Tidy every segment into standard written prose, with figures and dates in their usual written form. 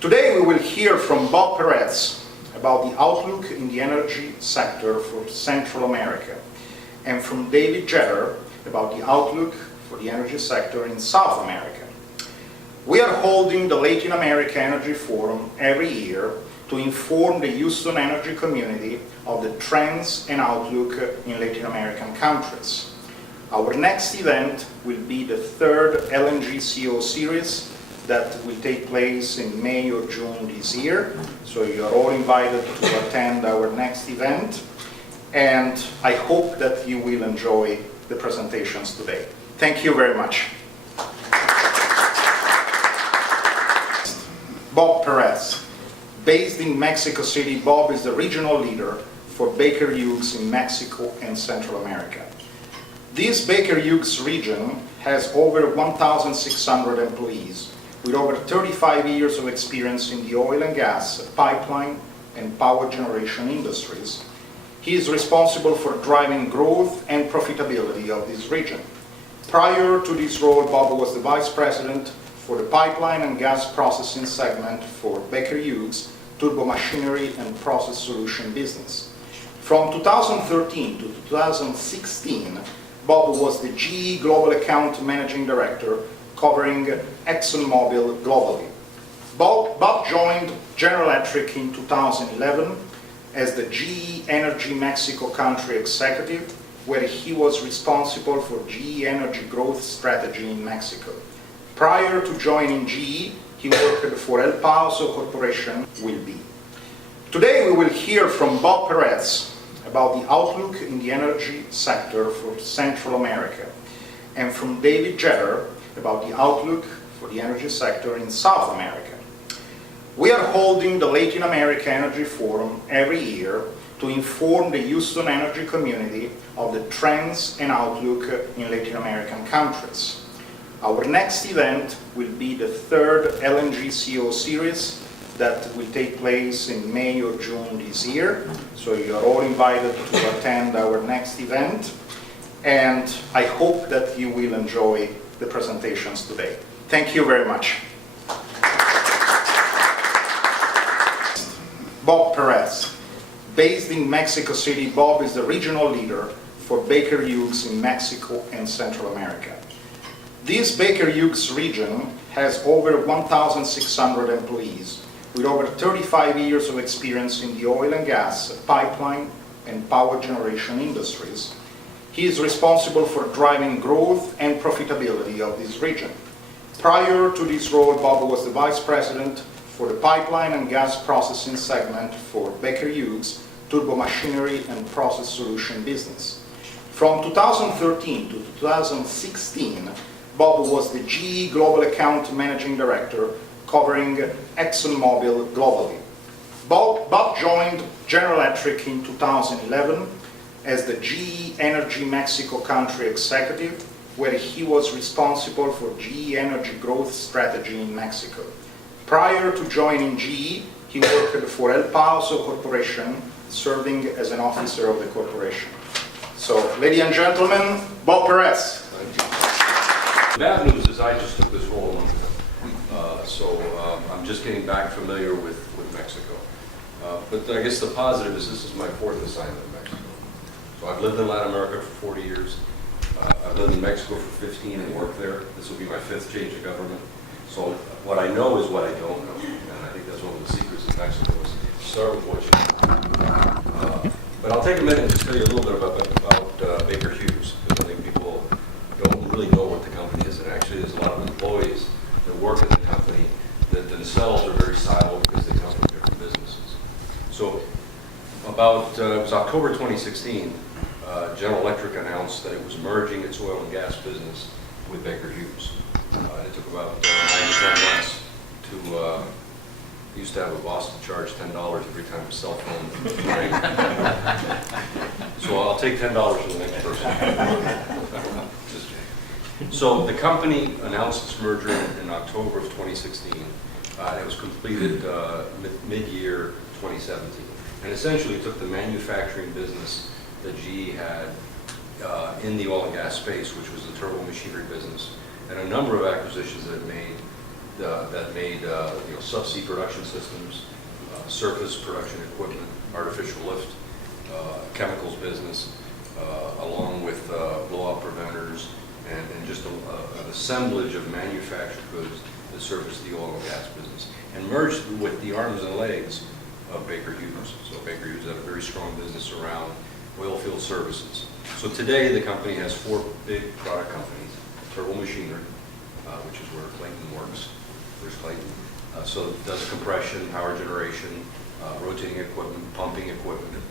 Today we will hear from Bob Perez about the outlook in the energy sector for Central America, and from David Jeter about the outlook for the energy sector in South America. We are holding the Latin America Energy Forum every year to inform the Houston energy community of the trends and outlook in Latin American countries. Our next event will be the third LNG CO series that will take place in May or June this year. So you are all invited to attend our next event, and I hope that you will enjoy the presentations today. Thank you very much. Bob Perez. Based in Mexico City, Bob is the regional leader for Baker Hughes in Mexico and Central America. This Baker Hughes region has over 1,600 employees, with over 35 years of experience in the oil and gas, pipeline, and power generation industries. He is responsible for driving growth and profitability of this region. Prior to this role, Bob was the vice president for the pipeline and gas processing segment for Baker Hughes turbo machinery and process solution business. From 2013 to 2016, Bob was the GE Global Account Managing Director covering ExxonMobil globally. Bob joined General Electric in 2011 as the GE Energy Mexico Country Executive, where he was responsible for GE Energy growth strategy in Mexico. Prior to joining GE, he worked for El Paso Corporation, will be. Today we will hear from Bob Perez about the outlook in the energy sector for Central America, and from David Jeter about the outlook for the energy sector in South America. We are holding the Latin America Energy Forum every year to inform the Houston energy community of the trends and outlook in Latin American countries. Our next event will be the third LNG CO series that will take place in May or June this year. So you are all invited to attend our next event, and I hope that you will enjoy the presentations today. Thank you very much. Bob Perez. Based in Mexico City, Bob is the regional leader for Baker Hughes in Mexico and Central America. This Baker Hughes region has over 1,600 employees, with over 35 years of experience in the oil and gas, pipeline, and power generation industries. He is responsible for driving growth and profitability of this region. Prior to this role, Bob was the vice president for the pipeline and gas processing segment for Baker Hughes turbo machinery and process solution business. From 2013 to 2016, Bob was the GE Global Account Managing Director covering ExxonMobil globally. Bob joined General Electric in 2011 as the GE Energy Mexico Country Executive, where he was responsible for GE Energy growth strategy in Mexico. Prior to joining GE, he worked for El Paso Corporation, serving as an officer of the corporation. So, ladies and gentlemen, Bob Perez. The bad news is I just took this role a month ago, so I'm just getting back familiar with Mexico. But I guess the positive is this is my fourth assignment in Mexico. So I've lived in Latin America for 40 years. I've lived in Mexico for 15 and worked there. This will be my fifth change of government. So what I know is what I don't know. And I think that's one of the secrets of Mexico is start with what you know. But I'll take a minute and just tell you a little bit about Baker Hughes, because I think people don't really know what the company is. And actually there's a lot of employees that work at the company that themselves are very siloed because they come from different businesses. So it was October 2016, General Electric announced that it was merging its oil and gas business with Baker Hughes. It took about 9 to 10 months to, used to have a boss to charge $10 every time a cell phone rang. So I'll take $10 for the next person. So the company announced its merger in October of 2016, and it was completed mid-year 2017. And essentially took the manufacturing business that GE had in the oil and gas space, which was the turbo machinery business, and a number of acquisitions that it made, that made subsea production systems, surface production equipment, artificial lift, chemicals business, along with blowout preventers, and just an assemblage of manufactured goods that service the oil and gas business, and merged with the arms and legs of Baker Hughes. So Baker Hughes had a very strong business around oil field services. So today the company has 4 big product companies: turbo machinery, which is where Clayton works. Where's Clayton? So it does compression, power generation, rotating equipment, pumping equipment,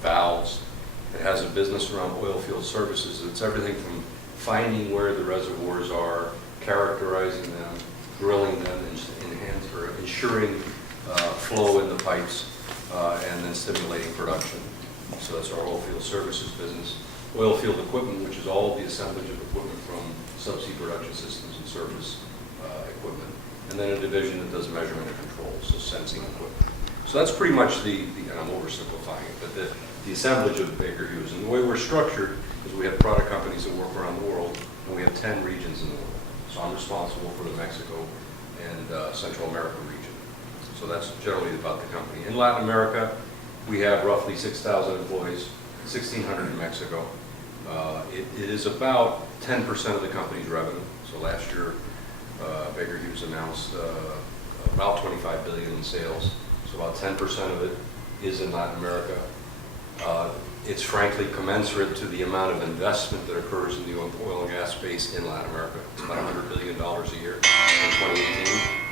valves. It has a business around oil field services. It's everything from finding where the reservoirs are, characterizing them, drilling them, or ensuring flow in the pipes, and then stimulating production. So that's our oil field services business. Oil field equipment, which is all of the assemblage of equipment from subsea production systems and surface equipment. And then a division that does measurement and control, so sensing equipment. So that's pretty much and I'm oversimplifying it, but the assemblage of Baker Hughes. And the way we're structured is we have product companies that work around the world, and we have 10 regions in the world. So I'm responsible for the Mexico and Central America region. So that's generally about the company. In Latin America, we have roughly 6,000 employees, 1,600 in Mexico. It is about 10% of the company's revenue. So last year, Baker Hughes announced about $25 billion in sales. So about 10% of it is in Latin America. It's frankly commensurate to the amount of investment that occurs in the oil and gas space in Latin America. It's about $100 billion a year in 2018.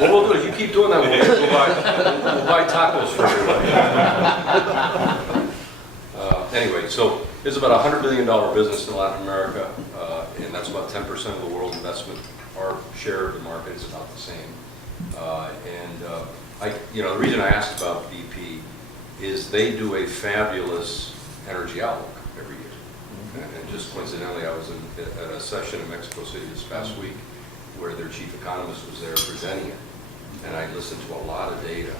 What we'll do is you keep doing that, we'll buy tacos for everybody. Anyway, so it's about a $100 billion business in Latin America, and that's about 10% of the world investment. Our share of the market is about the same. The reason I asked about BP is they do a fabulous energy outlook every year. And just coincidentally, I was at a session in Mexico City this past week where their chief economist was there presenting it. And I listened to a lot of data.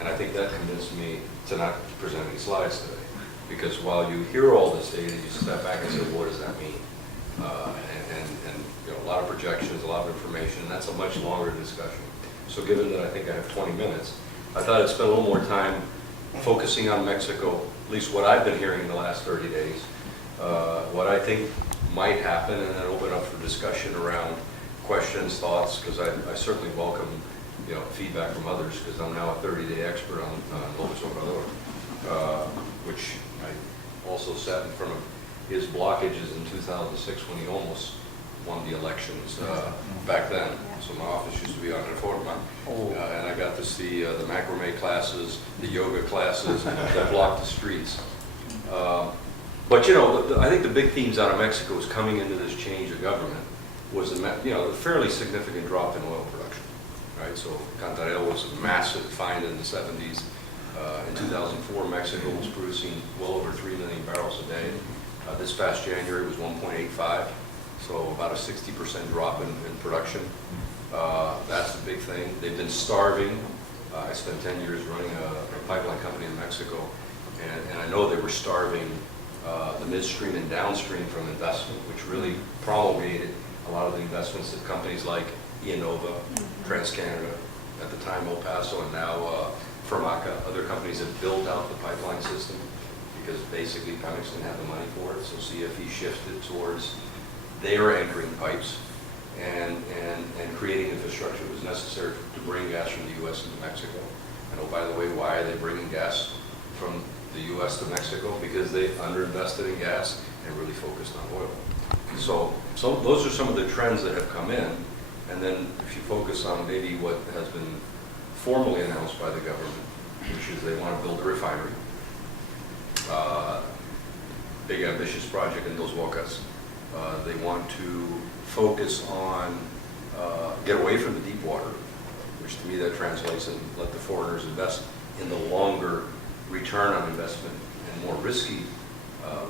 And I think that convinced me to not present any slides today. Because while you hear all this data, you step back and say, what does that mean? A lot of projections, a lot of information, and that's a much longer discussion. So given that I think I have 20 minutes, I thought I'd spend a little more time focusing on Mexico, at least what I've been hearing in the last 30 days, what I think might happen, and then open up for discussion around questions, thoughts, because I certainly welcome feedback from others, because I'm now a 30-day expert on López Obrador, which I also sat in front of his blockages in 2006 when he almost won the elections back then. So my office used to be on Reforma, and I got to see the macrame classes, the yoga classes that blocked the streets. But I think the big themes out of Mexico is coming into this change of government was the fairly significant drop in oil production. Right, so Cantarell was a massive find in the 70s. In 2004, Mexico was producing well over 3 million barrels a day. This past January was 1.85. So about a 60% drop in production. That's the big thing. They've been starving. I spent 10 years running a pipeline company in Mexico, and I know they were starving the midstream and downstream from investment, which really promulgated a lot of the investments that companies like Iannova, TransCanada, at the time El Paso, and now Fermaca, other companies have built out the pipeline system because basically Pemex didn't have the money for it, so CFE shifted towards their anchoring pipes and creating infrastructure that was necessary to bring gas from the U.S. into Mexico. And oh, by the way, why are they bringing gas from the U.S. to Mexico? Because they underinvested in gas and really focused on oil. So those are some of the trends that have come in. And then if you focus on maybe what has been formally announced by the government, which is they want to build a refinery, big ambitious project in Dos Bocas. They want to focus on, get away from the deep water, which to me that translates in let the foreigners invest in the longer return on investment and more risky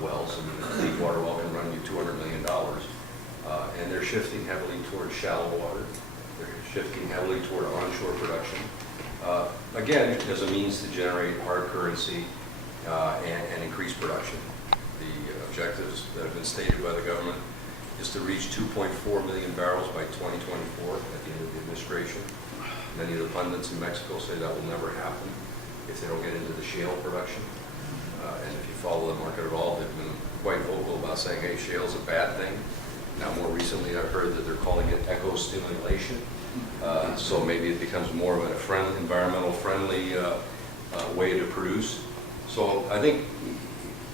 wells. I mean, a deep water well can run you $200 million. And they're shifting heavily toward shallow water. They're shifting heavily toward onshore production. Again, as a means to generate hard currency and increase production. The objectives that have been stated by the government is to reach 2.4 million barrels by 2024 at the end of the administration. Many of the pundits in Mexico say that will never happen if they don't get into the shale production. And if you follow the market at all, they've been quite vocal about saying, hey, shale's a bad thing. Now, more recently, I've heard that they're calling it eco-stimulation. So maybe it becomes more of an environmental friendly way to produce. So I think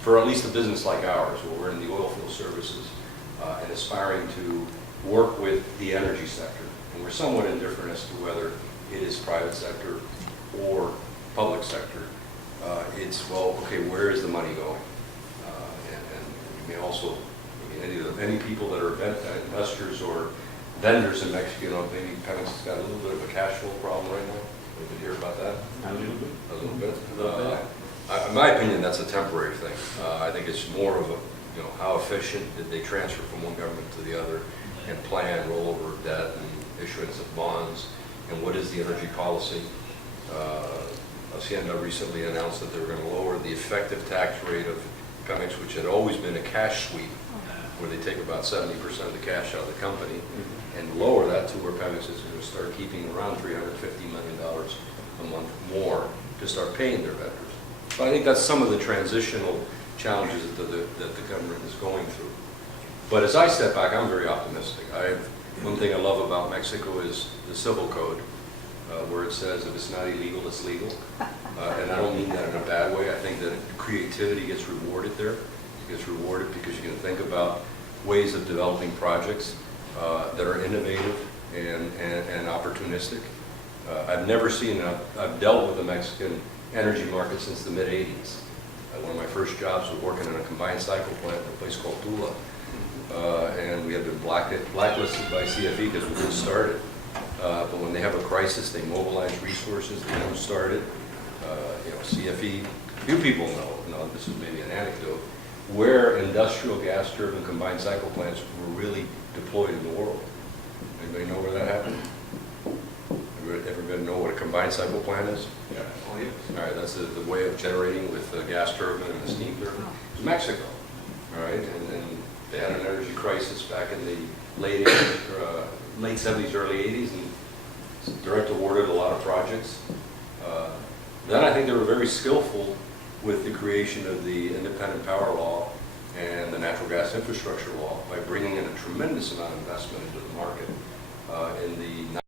for at least a business like ours, where we're in the oil field services and aspiring to work with the energy sector, and we're somewhat indifferent as to whether it is private sector or public sector, it's, well, okay, where is the money going? And you may also, I mean, any people that are investors or vendors in Mexico, you know, maybe Pemex has got a little bit of a cash flow problem right now. Anybody hear about that? A little bit. A little bit. In my opinion, that's a temporary thing. I think it's more of a, you know, how efficient did they transfer from one government to the other and plan rollover of debt and issuance of bonds, and what is the energy policy? Hacienda recently announced that they were going to lower the effective tax rate of Pemex, which had always been a cash sweep, where they take about 70% of the cash out of the company, and lower that to where Pemex is going to start keeping around $350 million a month more to start paying their vendors. So I think that's some of the transitional challenges that the government is going through. But as I step back, I'm very optimistic. One thing I love about Mexico is the civil code, where it says if it's not illegal, it's legal. And I don't mean that in a bad way. I think that creativity gets rewarded there. It gets rewarded because you can think about ways of developing projects that are innovative and opportunistic. I've never seen, I've dealt with the Mexican energy market since the mid-'80s. One of my first jobs was working in a combined cycle plant in a place called Tula. And we had been blacklisted by CFE because we didn't start it. But when they have a crisis, they mobilize resources, they don't start it. You know, CFE, few people know, this is maybe an anecdote, where industrial gas turbine combined cycle plants were really deployed in the world. Anybody know where that happened? Everybody know what a combined cycle plant is? Yeah. Oh, yes. All right, that's the way of generating with a gas turbine and a steam turbine. It's Mexico, all right, and they had an energy crisis back in the late 70s, early 80s, and direct awarded a lot of projects. Then I think they were very skillful with the creation of the independent power law and the natural gas infrastructure law by bringing in a tremendous amount of investment into the market in the